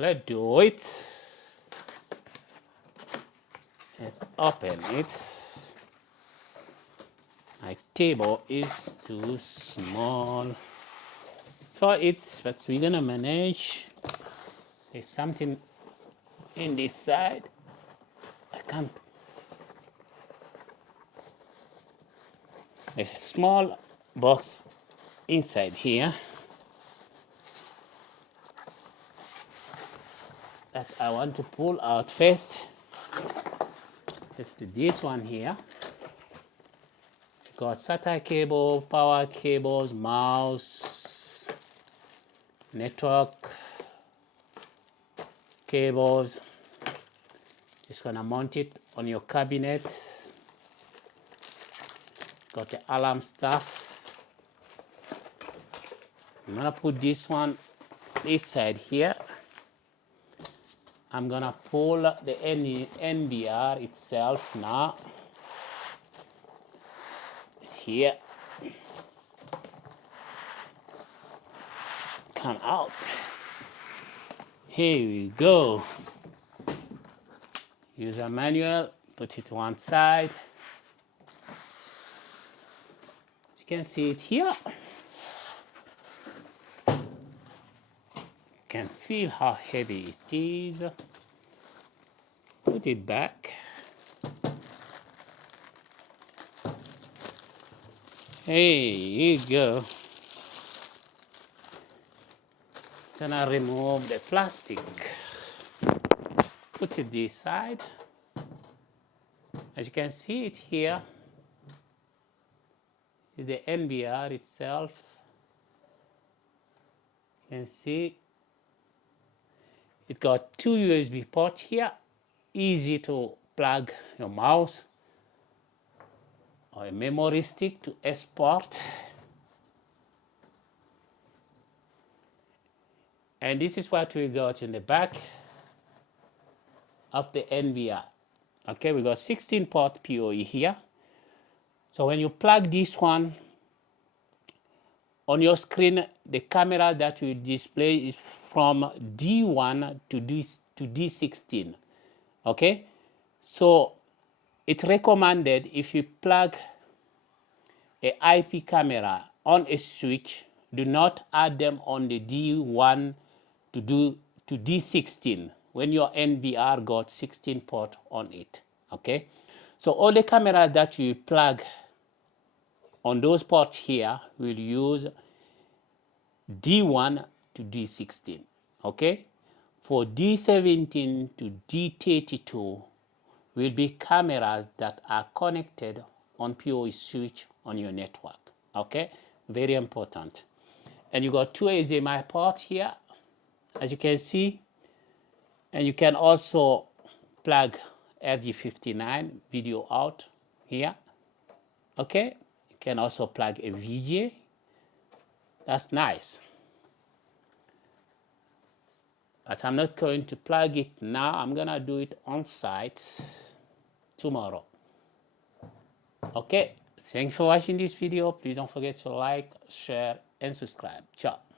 let's do it. Let's open it. My table is too small for it, but we're gonna manage. There's something in this side. I can't. There's a small box inside here that I want to pull out first. It's this one here. Got SATA cable, power cables, mouse, network cables. Just gonna mount it on your cabinet. Got the alarm stuff. I'm gonna put this one this side here. I'm gonna pull the NVR itself now. It's here. Come out. Here we go. User manual, put it one side. You can see it here. You can feel how heavy it is. Put it back. Here you go. Gonna remove the plastic. Put it this side. As you can see it here, is the NVR itself. You can see it got two USB ports here. Easy to plug your mouse or a memory stick to export. And this is what we got in the back of the NVR. Okay, we got 16 port PoE here. So when you plug this one on your screen, the camera that will display is from D1 to D16. Okay, so it's recommended if you plug a IP camera on a switch, do not add them on the D1 to D16 when your NVR got 16 port on it. Okay, so all the cameras that you plug on those ports here will use D1 to D16. Okay, for D17 to D32 will be cameras that are connected on PoE switch on your network. Okay, very important. And you got two HDMI ports here, as you can see, and you can also plug RG59 video out here. Okay, you can also plug a VGA. That's nice. But I'm not going to plug it now. I'm gonna do it on site tomorrow. Okay, thanks for watching this video. Please don't forget to like, share, and subscribe. Ciao.